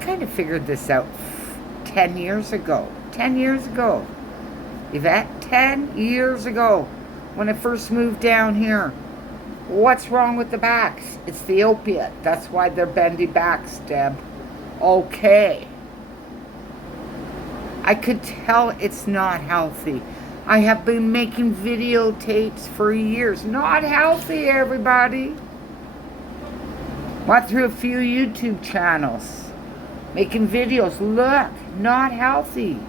kind of figured this out 10 years ago. 10 years ago. Yvette, 10 years ago, when I first moved down here. What's wrong with the backs? It's the opiate. That's why they're bendy backs, Deb. Okay. I could tell it's not healthy. I have been making videotapes for years. Not healthy, everybody. Went through a few YouTube channels. Making videos. Look, not healthy.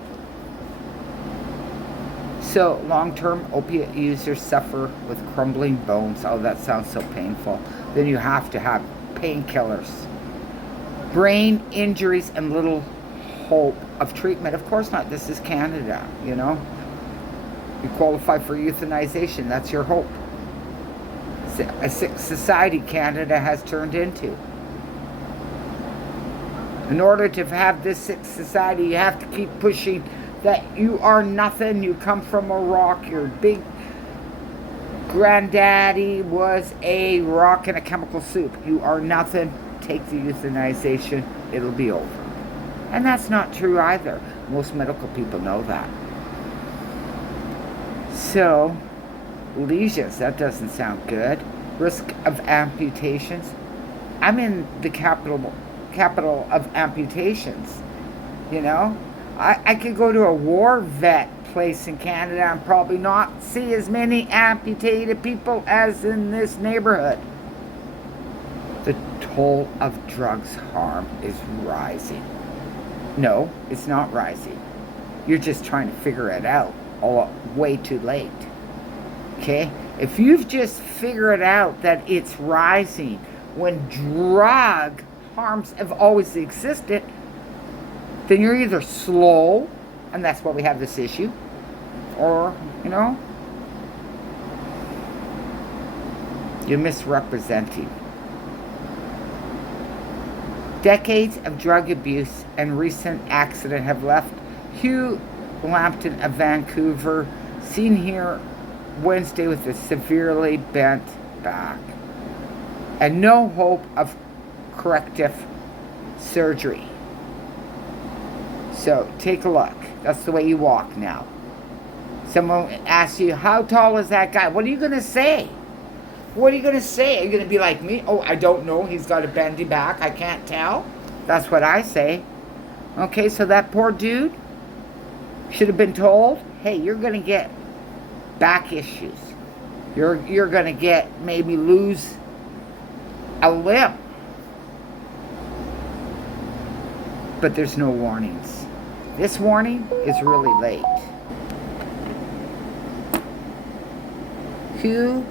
So, long-term opiate users suffer with crumbling bones. Oh, that sounds so painful. Then you have to have painkillers. Brain injuries and little hope of treatment. Of course not. This is Canada, you know. You qualify for euthanization. That's your hope. A sick society Canada has turned into. In order to have this sick society, you have to keep pushing that you are nothing, you come from a rock, your big granddaddy was a rock in a chemical soup. You are nothing, take the euthanization, it'll be over. And that's not true either. Most medical people know that. So, lesions, that doesn't sound good. Risk of amputations. I'm in the capital of amputations, you know. I could go to a war vet place in Canada and probably not see as many amputated people as in this neighborhood. The toll of drugs harm is rising. No, it's not rising. You're just trying to figure it out way too late. Okay? If you've just figured out that it's rising when drug harms have always existed, then you're either slow, and that's why we have this issue, or, you know, you're misrepresenting. Decades of drug abuse and recent accident have left Hugh Lampton of Vancouver, seen here Wednesday with a severely bent back and no hope of corrective surgery. So, take a look. That's the way you walk now. Someone asks you, how tall is that guy? What are you going to say? What are you going to say? Are you going to be like me? Oh, I don't know. He's got a bendy back. I can't tell. That's what I say. Okay, so that poor dude should have been told, hey, you're going to get back issues. You're going to get, maybe lose a limb. But there's no warnings. This warning is really late. Hugh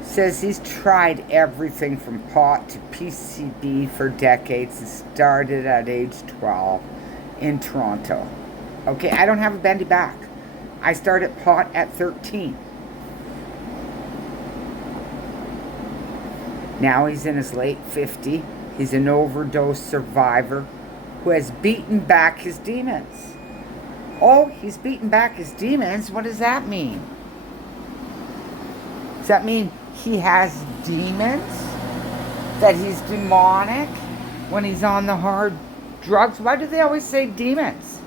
says he's tried everything from pot to PCB for decades and started at age 12 in Toronto. Okay, I don't have a bendy back. I started pot at 13. Now he's in his late 50s. He's an overdose survivor who has beaten back his demons. Oh, he's beaten back his demons? What does that mean? Does that mean he has demons? That he's demonic when he's on the hard drugs? Why do they always say demons?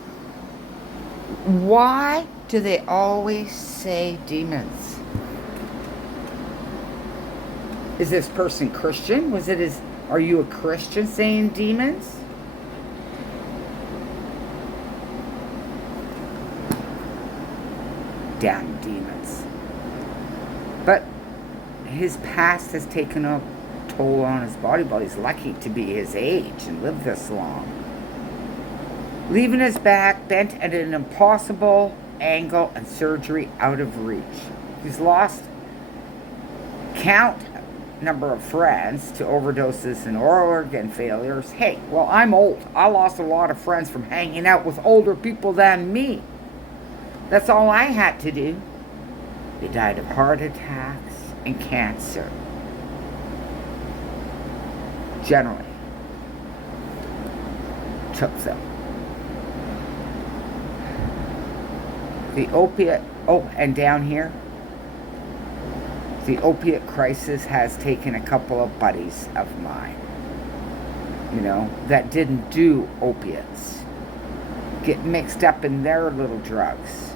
Why do they always say demons? Is this person Christian? Are you a Christian saying demons? Damn demons. But his past has taken a toll on his body, but he's lucky to be his age and live this long. Leaving his back bent at an impossible angle and surgery out of reach. He's lost count number of friends to overdoses and organ failures. Hey, well, I'm old. I lost a lot of friends from hanging out with older people than me. That's all I had to do. They died of heart attacks and cancer. Generally took them. The opiate, and down here, the opiate crisis has taken a couple of buddies of mine. that didn't do opiates get mixed up in their little drugs.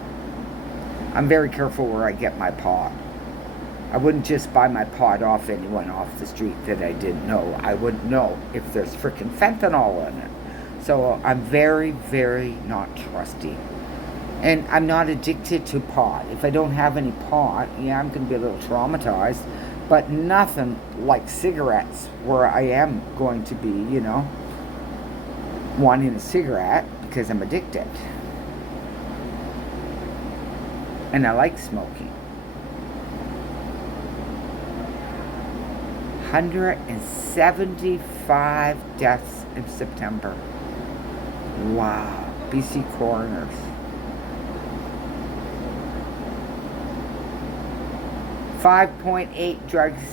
I'm very careful where I get my pot. I wouldn't just buy my pot off anyone off the street that I didn't know. I wouldn't know if there's freaking fentanyl in it. So I'm very, very not trusty. And I'm not addicted to pot. If I don't have any pot, yeah, I'm going to be a little traumatized. But nothing like cigarettes where I am going to be, wanting a cigarette because I'm addicted. And I like smoking. 175 deaths in September. Wow. BC coroners. 5.8 drugs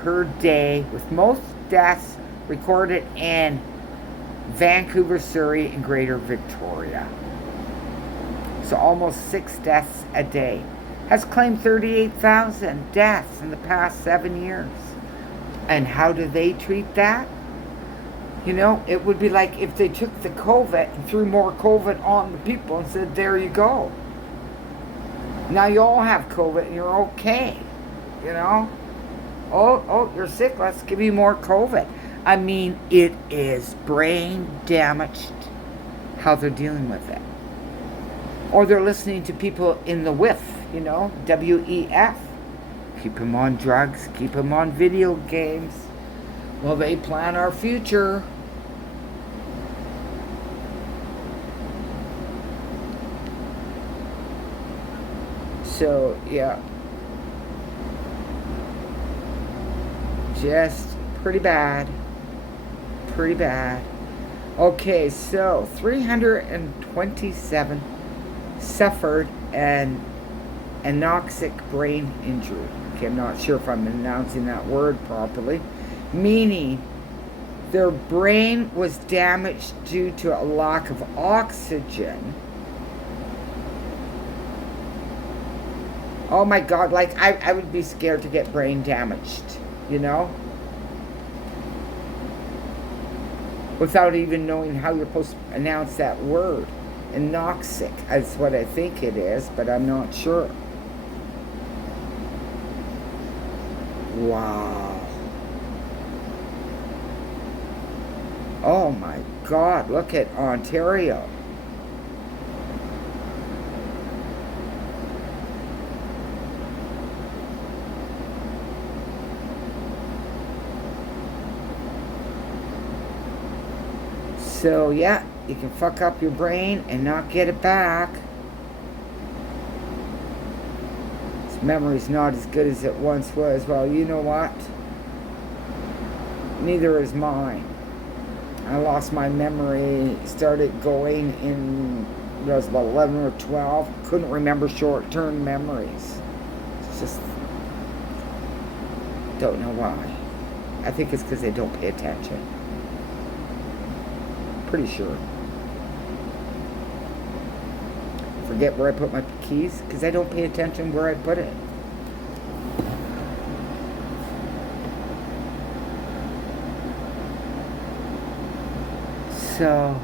per day, with most deaths recorded in Vancouver, Surrey, and Greater Victoria. So almost 6 deaths a day. Has claimed 38,000 deaths in the past 7 years. And how do they treat that? It would be like if they took the COVID and threw more COVID on the people and said, there you go. Now you all have COVID and you're okay. Oh, you're sick, let's give you more COVID. I mean, it is brain damaged how they're dealing with it. Or they're listening to people in the WIF, WEF. Keep them on drugs, keep them on video games. Well, they plan our future. So, yeah. Just pretty bad. Pretty bad. Okay, so 327 suffered an anoxic brain injury. Okay, I'm not sure if I'm announcing that word properly. Meaning their brain was damaged due to a lack of oxygen. Oh my God, like I would be scared to get brain damaged, without even knowing how you're supposed to announce that word. Anoxic, that's what I think it is, but I'm not sure. Wow. Oh my God, look at Ontario. So, yeah, you can fuck up your brain and not get it back. This memory's not as good as it once was. Well, you know what? Neither is mine. I lost my memory, started going in, I was about 11 or 12. Couldn't remember short-term memories. It's just, don't know why. I think it's because they don't pay attention. Pretty sure. Forget where I put my keys because I don't pay attention where I put it. So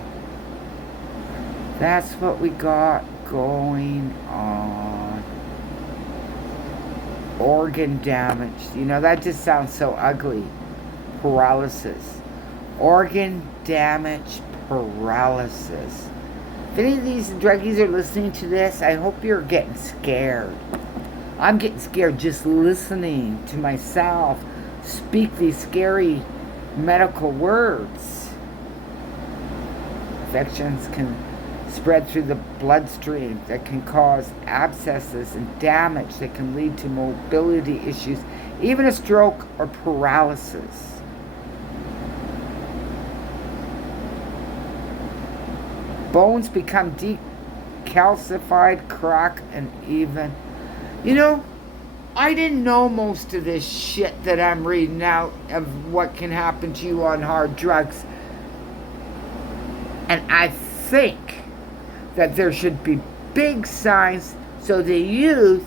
that's what we got going on. Organ damage. That just sounds so ugly. Paralysis. Organ damage, paralysis. If any of these druggies are listening to this, I hope you're getting scared. I'm getting scared just listening to myself speak these scary medical words. Infections can spread through the bloodstream that can cause abscesses and damage that can lead to mobility issues, even a stroke or paralysis. Bones become decalcified, crack, and even. I didn't know most of this shit that I'm reading out of what can happen to you on hard drugs. And I think that there should be big signs so the youth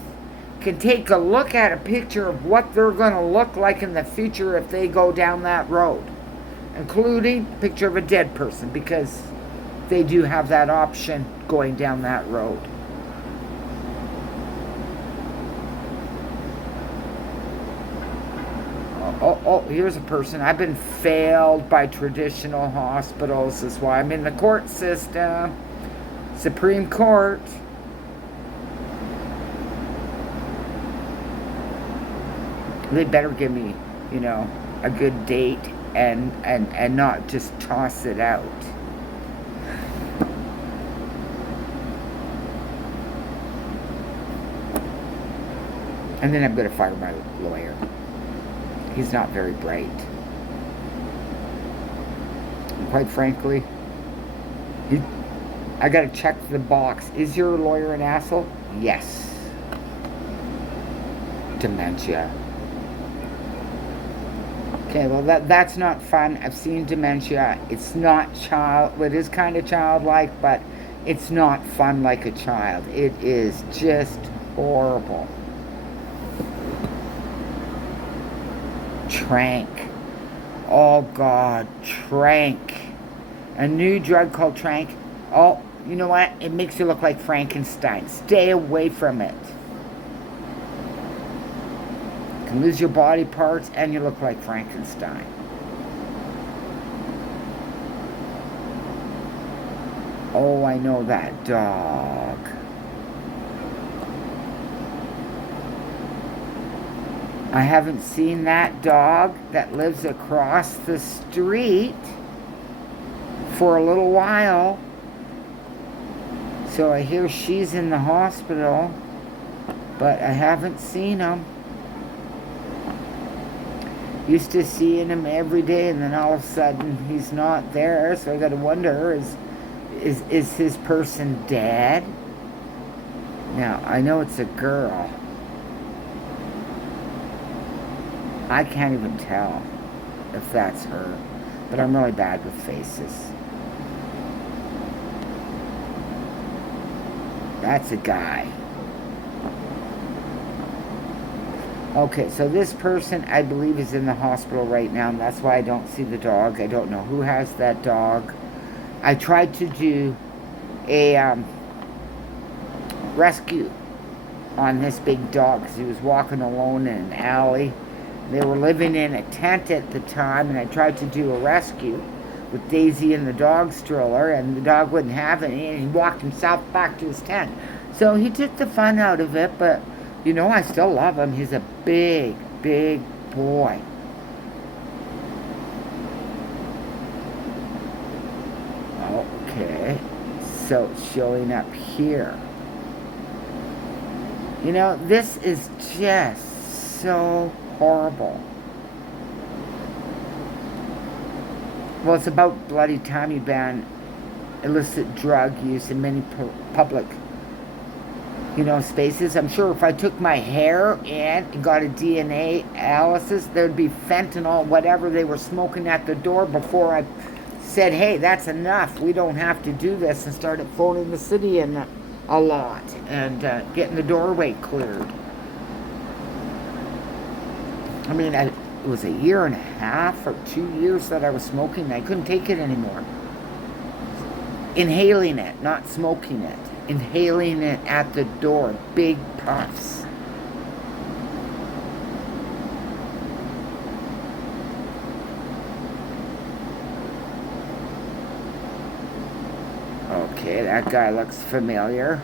can take a look at a picture of what they're going to look like in the future if they go down that road. including a picture of a dead person, because they do have that option going down that road. Oh, here's a person. I've been failed by traditional hospitals. That's why I'm in the court system. Supreme Court. They better give me, a good date and not just toss it out. And then I'm going to fire my lawyer. He's not very bright. And quite frankly, I got to check the box. Is your lawyer an asshole? Yes. Dementia. Okay, well that's not fun. I've seen dementia. It's not it is kind of childlike, but it's not fun like a child. It is just horrible. Trank. Oh God, Trank. A new drug called Trank. Oh, you know what? It makes you look like Frankenstein. Stay away from it. You can lose your body parts and you look like Frankenstein. Oh, I know that dog. I haven't seen that dog that lives across the street for a little while. So I hear she's in the hospital, but I haven't seen him. Used to seeing him every day, and then all of a sudden he's not there. So I got to wonder, is his person dead? Now I know it's a girl. I can't even tell if that's her, but I'm really bad with faces. That's a guy. Okay, so this person, I believe, is in the hospital right now, and that's why I don't see the dog. I don't know who has that dog. I tried to do a rescue on this big dog because he was walking alone in an alley. They were living in a tent at the time, and I tried to do a rescue with Daisy in the dog stroller, and the dog wouldn't have any, and he walked himself back to his tent. So he took the fun out of it, but, I still love him. He's a big, big boy. Okay, so showing up here. This is just so horrible. Well, it's about bloody Tommy ban illicit drug use in many public, spaces. I'm sure if I took my hair and got a DNA analysis, there'd be fentanyl, whatever they were smoking at the door before I said, hey, that's enough. We don't have to do this, and started phoning the city in a lot and getting the doorway cleared. I mean, it was a year and a half or 2 years that I was smoking, and I couldn't take it anymore. Inhaling it, not smoking it. Inhaling it at the door, big puffs. Okay, that guy looks familiar.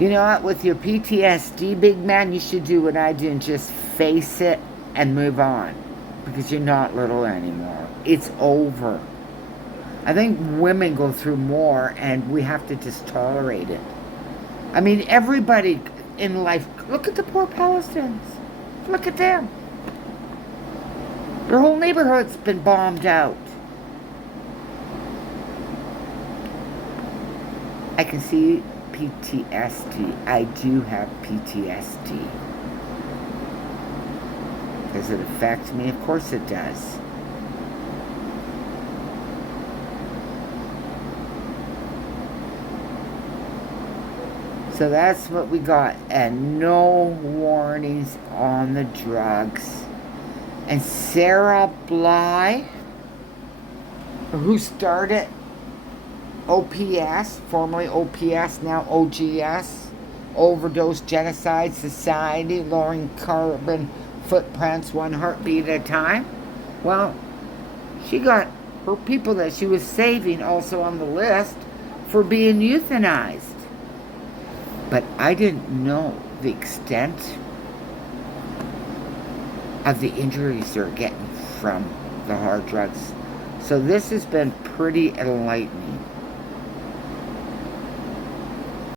You know what? With your PTSD, big man, you should do what I do and just face it and move on. Because you're not little anymore. It's over. I think women go through more, and we have to just tolerate it. I mean, everybody in life, look at the poor Palestinians. Look at them. Their whole neighborhood's been bombed out. I can see PTSD. I do have PTSD. Does it affect me? Of course it does. So that's what we got. And no warnings on the drugs. And Sarah Bly, who started OPS, formerly OPS, now OGS, Overdose Genocide Society, lowering carbon footprints one heartbeat at a time. Well, she got her people that she was saving also on the list for being euthanized. But I didn't know the extent of the injuries they're getting from the hard drugs. So this has been pretty enlightening.